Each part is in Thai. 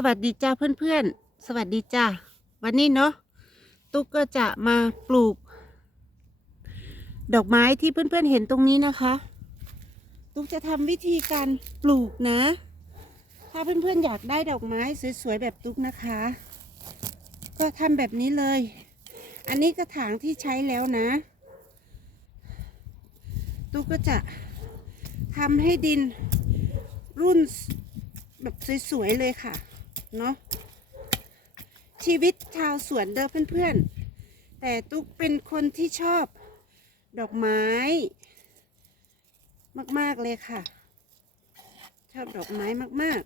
สวัสดีจ้าเพื่อนๆ สวัสดีจ้าวันนี้เนาะตุ๊กก็จะมาปลูก ดอกไม้ที่เพื่อนๆเห็นตรงนี้นะคะ ตุ๊กจะทำวิธีการปลูกนะ ถ้าเพื่อนๆอยากได้ดอกไม้สวยๆแบบตุ๊กนะคะ ก็ทำแบบนี้เลย อันนี้กระถางที่ใช้แล้วนะ ตุ๊กก็จะทำให้ดินรุ่นแบบสวยๆเลยค่ะ เนาะชีวิตชาวสวนเด้อเพื่อนๆ แต่ตุ๊กเป็นคนที่ชอบดอกไม้ มากๆเลยค่ะ ชอบดอกไม้มาก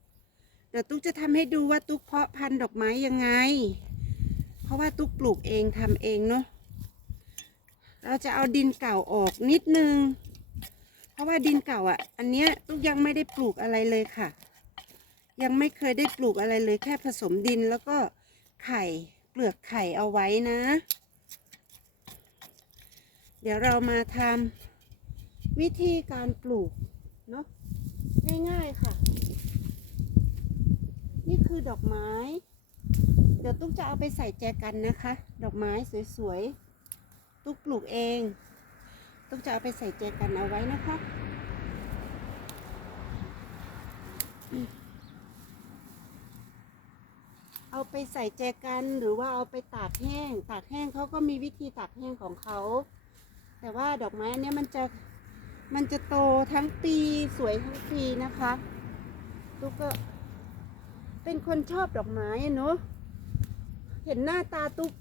ๆ เดี๋ยวตุ๊กจะทำให้ดูว่าตุ๊กเพาะพันธุ์ดอกไม้ยังไง เพราะว่าตุ๊กปลูกเองทำเองเนาะเราจะเอาดินเก่าออกนิดนึง เพราะว่าดินเก่าอะ อันเนี้ยตุ๊กยังไม่ได้ปลูกอะไรเลยค่ะ ยังไม่เคยได้ปลูกอะไรเลยแค่ผสมดินแล้วก็ไข่เปลือกไข่เอาไว้นะ เดี๋ยวเรามาทำวิธีการปลูกเนาะง่ายๆค่ะ นี่คือดอกไม้ เดี๋ยวตุ๊กจะเอาไปใส่แจกันนะคะ ดอกไม้สวยๆ ตุ๊กปลูกเองตุ๊กจะเอาไปใส่แจกันเอาไว้นะคะ เอาไปใส่แจกันหรือว่าเอาไปตากแห้ง ตากแห้งเขาก็มีวิธีตากแห้งของเขา แต่ว่าดอกไม้อันนี้มันจะมันจะโตทั้งปีสวยทั้งปีนะคะตุ๊กก็เป็นคนชอบดอกไม้เนาะเห็นหน้าตาตุ๊ก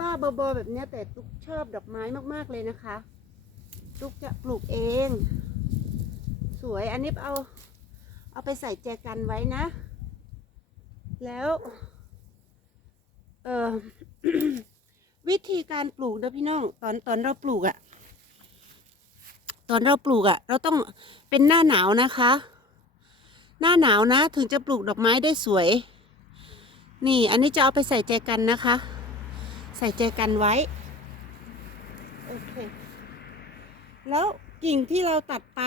บ้าๆบอๆแบบนี้แต่ตุ๊กชอบดอกไม้มากๆเลยนะคะ ตุ๊กจะปลูกเอง สวยอันนี้เอา เอาไปใส่แจกันไว้นะ แล้วเออวิธีการปลูกนะพี่น้อง ตอนตอนเราปลูกอะตอนเราปลูกอะเราต้องเป็นหน้าหนาวนะคะ หน้าหนาวนะ ถึงจะปลูกดอกไม้ได้สวย นี่อันนี้จะเอาไปใส่แจกันนะคะ ใส่แจกันไว้โอเคแล้วกิ่งที่เราตัดไป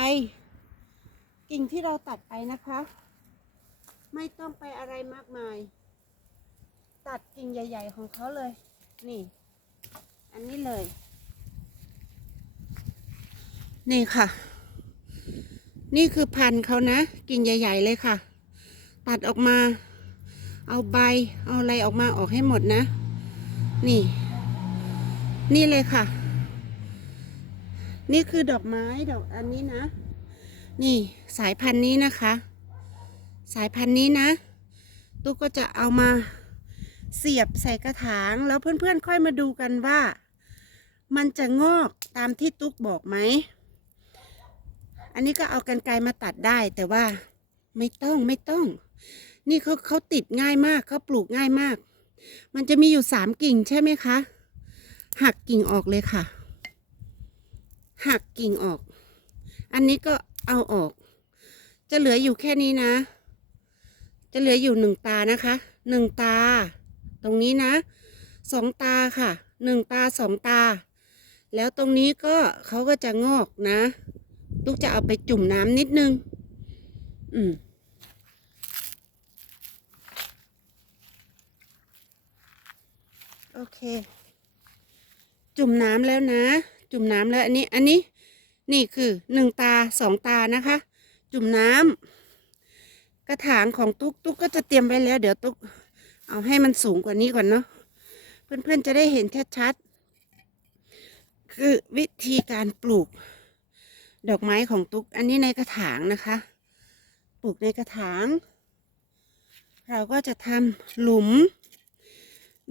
กิ่งที่เราตัดไปนะคะ ไม่ต้องไปอะไรมากมาย ตัดกิ่งใหญ่ ๆ ของเขาเลย นี่ อันนี้เลย นี่ค่ะ นี่คือพันธุ์เขานะ กิ่งใหญ่ ๆ เลยค่ะ ตัดออกมา เอาใบ เอาอะไรออกมาออกให้หมดนะ นี่ นี่เลยค่ะ นี่คือดอกไม้ดอกอันนี้นะ นี่สายพันธุ์นี้นะคะ สายพันธุ์นี้นะ ตุ๊กก็จะเอามาเสียบใส่กระถางแล้วเพื่อนๆค่อยมาดูกันว่า มันจะงอกตามที่ตุ๊กบอกไหม อันนี้ก็เอากันไกรมาตัดได้แต่ว่าไม่ต้องไม่ต้อง นี่เขาเขาติดง่ายมากเขาปลูกง่ายมาก มันจะมีอยู่สามกิ่งใช่ไหมคะ หักกิ่งออกเลยค่ะ หักกิ่งออก อันนี้ก็เอาออก จะเหลืออยู่แค่นี้นะ จะเหลืออยู่หนึ่งตานะคะหนึ่งตา ตรงนี้นะสองตาค่ะหนึ่งตาสองตา แล้วตรงนี้ก็เขาก็จะงอกนะ ลูกจะเอาไปจุ่มน้ำนิดนึง อืมโอเค จุ่มน้ำแล้วนะ จุ่มน้ำแล้วอันนี้ อันนี้ นี่คือหนึ่งตาสองตานะคะ จุ่มน้ำ ระถางของตุ๊กตุ๊กก็จะเตรียมไว้แล้ว เดี๋ยวตุ๊กเอาให้มันสูงกว่านี้ก่อนเนาะเพื่อนๆจะได้เห็นชัดๆคือวิธีการปลูก ดอกไม้ของตุ๊กอันนี้ในกระถางนะคะ ปลูกในกระถาง เราก็จะทำหลุม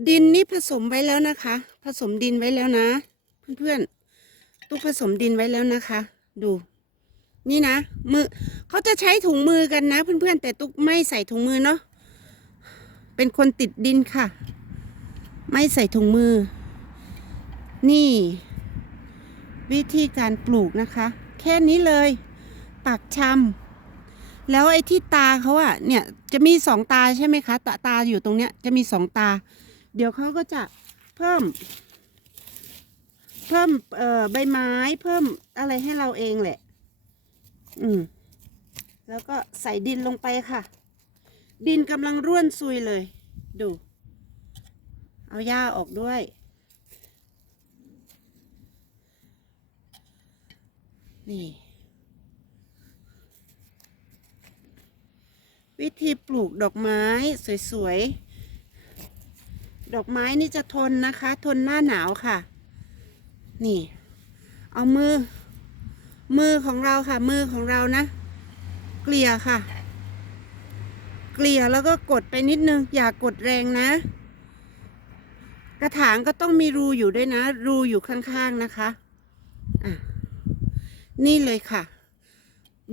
ดินนี่ผสมไว้แล้วนะคะ ผสมดินไว้แล้วนะ เพื่อนๆตุ๊กผสมดินไว้แล้วนะคะ ดู นี่นะมือเขาจะใช้ถุงมือกันนะ เพื่อนๆแต่ตุ๊กไม่ใส่ถุงมือเนาะเป็นคนติดดินค่ะ ไม่ใส่ถุงมือ นี่ วิธีการปลูกนะคะ แค่นี้เลยปักชำแล้วไอ้ที่ตาเขาอะเนี่ยจะมีสองตาใช่ไหมคะตาตาอยู่ตรงเนี้ยจะมีสองตา เดี๋ยวเขาก็จะเพิ่ม เพิ่มเอ่อใบไม้เพิ่มอะไรให้เราเองแหละ อืมแล้วก็ใส่ดินลงไปค่ะ ดินกำลังร่วนซุยเลย ดู เอาหญ้าออกด้วย นี่ วิธีปลูกดอกไม้สวยๆ ดอกไม้นี่จะทนนะคะ ทนหน้าหนาวค่ะ นี่ เอามือ มือของเราค่ะ มือของเรานะ เกลี่ยค่ะ เกลี่ยแล้วก็กดไปนิดนึง อย่ากกดแรงนะ กระถางก็ต้องมีรูอยู่ด้วยนะ รูอยู่ข้างๆนะคะอะนี่เลยค่ะ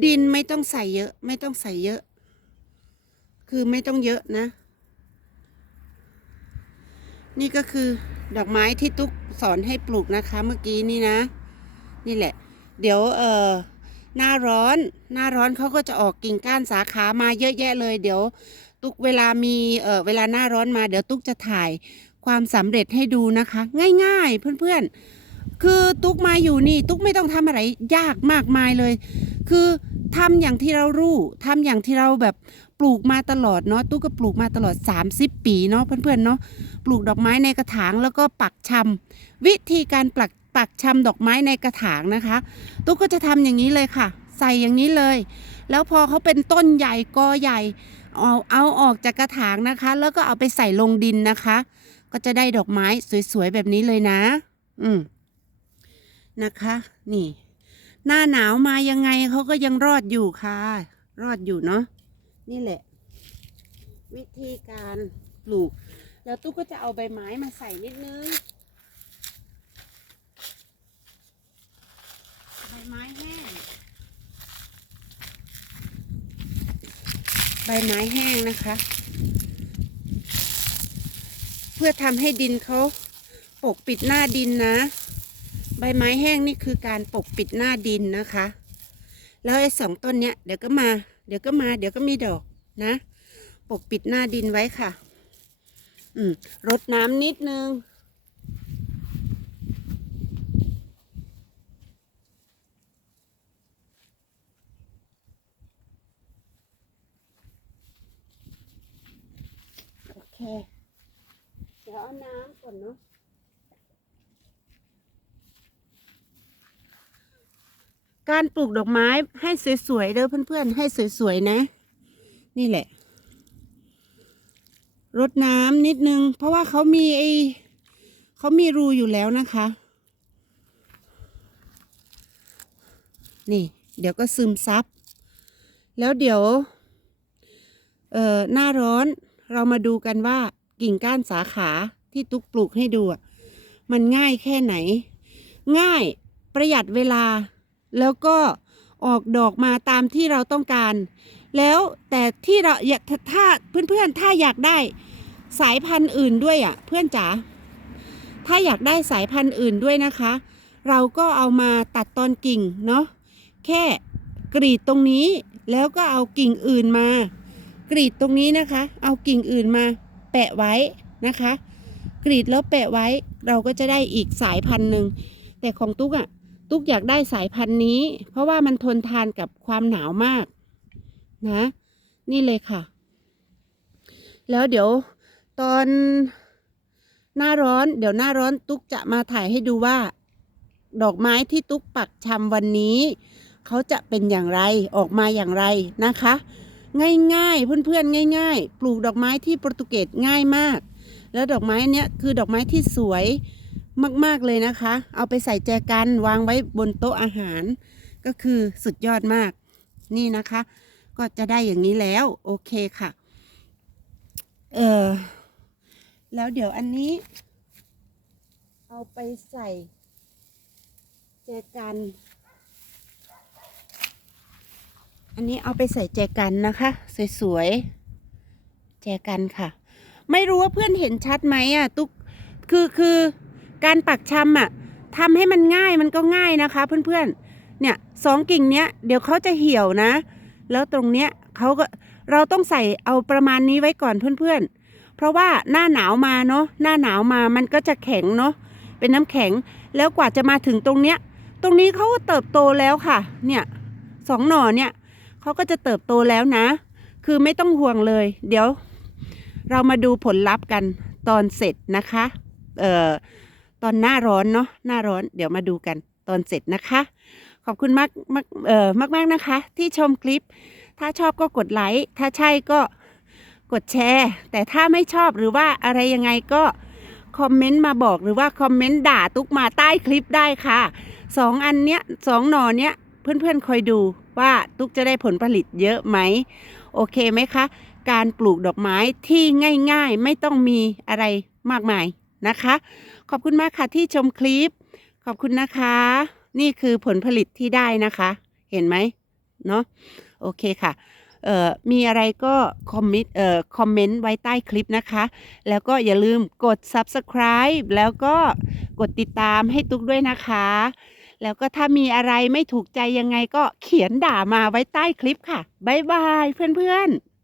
ดินไม่ต้องใส่เยอะ ไม่ต้องใส่เยอะ คือไม่ต้องเยอะนะ นี่ก็คือดอกไม้ที่ตุ๊กสอนให้ปลูกนะคะ เมื่อกี้นี่นะ นี่แหละ เดี๋ยวเออหน้าร้อนหน้าร้อนเขาก็จะออกกิ่งก้านสาขามาเยอะแยะเลย เดี๋ยวตุ๊กเวลามีเออเวลาหน้าร้อนมา เดี๋ยวตุ๊กจะถ่ายความสำเร็จให้ดูนะคะ ง่ายๆ เพื่อนๆ คือตุ๊กมาอยู่นี่ ตุ๊กไม่ต้องทำอะไรยากมากมายเลย คือทำอย่างที่เรารู้ทำอย่างที่เราแบบปลูกมาตลอดเนาะตุ๊กก็ปลูกมาตลอด 30 ปีเนาะเพื่อนๆเนาะปลูกดอกไม้ในกระถางแล้วก็ปักชำวิธีการปัก ปักชำดอกไม้ในกระถางนะคะ ตุ๊กก็จะทำอย่างนี้เลยค่ะ ใส่อย่างนี้เลย แล้วพอเขาเป็นต้นใหญ่กอใหญ่เอาเอาออกจากกระถางนะคะ แล้วก็เอาไปใส่ลงดินนะคะ ก็จะได้ดอกไม้สวยๆแบบนี้เลยนะ อืมนะคะ นี่ หน้าหนาวมายังไงเขาก็ยังรอดอยู่ค่ะ รอดอยู่เนาะนี่แหละ วิธีการปลูก แล้วตุ๊กก็จะเอาใบไม้มาใส่นิดนึง ใบไม้แห้ง ใบไม้แห้งนะคะ เพื่อทำให้ดินเขาปกปิดหน้าดินนะ ใบไม้แห้งนี่คือการปกปิดหน้าดินนะคะ แล้วไอ้สองต้นเนี้ยเดี๋ยวก็มา เดี๋ยวก็มา เดี๋ยวก็มีดอกนะ ปกปิดหน้าดินไว้ค่ะ อืมรดน้ำนิดนึง โอเค เดี๋ยวเอาน้ำก่อนเนาะ การปลูกดอกไม้ให้สวยๆเด้อเพื่อนๆ ให้สวยๆนะ นี่แหละรดน้ำนิดนึง เพราะว่าเขามีไอเขามีรูอยู่แล้วนะคะ นี่ เดี๋ยวก็ซึมซับ แล้วเดี๋ยว เอ่อ หน้าร้อนเรามาดูกันว่ากิ่งก้านสาขาที่ตุ๊กปลูกให้ดูอะมันง่ายแค่ไหน ง่ายประหยัดเวลา แล้วก็ออกดอกมาตามที่เราต้องการ แล้วแต่ที่เราอยากถ้าเพื่อนๆถ้าอยากได้สายพันธุ์อื่นด้วยอะเพื่อนจ๋าถ้าอยากได้สายพันธุ์อื่นด้วยนะคะ เราก็เอามาตัดตอนกิ่งเนาะแค่กรีดตรงนี้แล้วก็เอากิ่งอื่นมา กรีดตรงนี้นะคะ เอากิ่งอื่นมาแปะไว้นะคะ กรีดแล้วแปะไว้เราก็จะได้อีกสายพันธุ์หนึ่งแต่ของตุ๊กอะ ตุ๊กอยากได้สายพันธุ์นี้ เพราะว่ามันทนทานกับความหนาวมาก นะ นี่เลยค่ะ แล้วเดี๋ยวตอนหน้าร้อน เดี๋ยวหน้าร้อนตุ๊กจะมาถ่ายให้ดูว่า ดอกไม้ที่ตุ๊กปักชำวันนี้เขาจะเป็นอย่างไรออกมาอย่างไรนะคะ ง่ายๆเพื่อนๆง่าย ๆ ปลูกดอกไม้ที่โปรตุเกสง่ายมาก แล้วดอกไม้เนี้ยคือดอกไม้ที่สวย มาก ๆ เลยนะคะ เอาไปใส่แจกันวางไว้บนโต๊ะอาหาร ก็คือสุดยอดมาก นี่นะคะ ก็จะได้อย่างนี้แล้ว โอเคค่ะ เออแล้วเดี๋ยวอันนี้ เอาไปใส่ แจกัน อันนี้เอาไปใส่แจกันนะคะ สวยๆ แจกันค่ะ ไม่รู้ว่าเพื่อนเห็นชัดไหมอะ ตุ๊กคือคือ การปักชำอะทำให้มันง่ายมันก็ง่ายนะคะ เพื่อนๆ เนี่ยสองกิ่งเนี้ยเดี๋ยวเขาจะเหี่ยวนะ แล้วตรงเนี้ยเขาก็เราต้องใส่เอาประมาณนี้ไว้ก่อนเพื่อนๆ เพราะว่าหน้าหนาวมาเนาะหน้าหนาวมามันก็จะแข็งเนาะเป็นน้ำแข็งแล้วกว่าจะมาถึงตรงเนี้ย ตรงนี้เขาก็เติบโตแล้วค่ะ เนี่ยสองหน่อเนี่ยเขาก็จะเติบโตแล้วนะ คือไม่ต้องห่วงเลย เดี๋ยว เรามาดูผลลัพธ์กันตอนเสร็จนะคะ เอ่อ ตอนหน้าร้อนเนาะหน้าร้อนเดี๋ยวมาดูกันตอนเสร็จนะคะ ขอบคุณมากมากเอ่อมากมากนะคะ ที่ชมคลิป ถ้าชอบก็กดไลค์ถ้าใช่ก็กดแชร์ แต่ถ้าไม่ชอบหรือว่าอะไรยังไงก็คอมเมนต์มาบอกหรือว่าคอมเมนต์ด่าตุ๊กมาใต้คลิปได้ค่ะสองอันเนี้ยสองหน่อเนี้ยเพื่อนๆคอยดูว่าตุ๊กจะได้ผลผลิตเยอะไหมโอเคไหมคะ การปลูกดอกไม้ที่ง่ายๆ ไม่ต้องมีอะไรมากมาย นะคะ ขอบคุณมากค่ะที่ชมคลิป ขอบคุณนะคะ นี่คือผลผลิตที่ได้นะคะ เห็นไหมเนาะโอเคค่ะเอ่อมีอะไรก็คอมมนต์เอ่อคอมเมนต์ไว้ใต้คลิปนะคะ แล้วก็อย่าลืมกด subscribe แล้วก็กดติดตามให้ตุ๊กด้วยนะคะ แล้วก็ถ้ามีอะไรไม่ถูกใจยังไงก็เขียนด่ามาไว้ใต้คลิปค่ะ บ๊ายบายเพื่อนๆ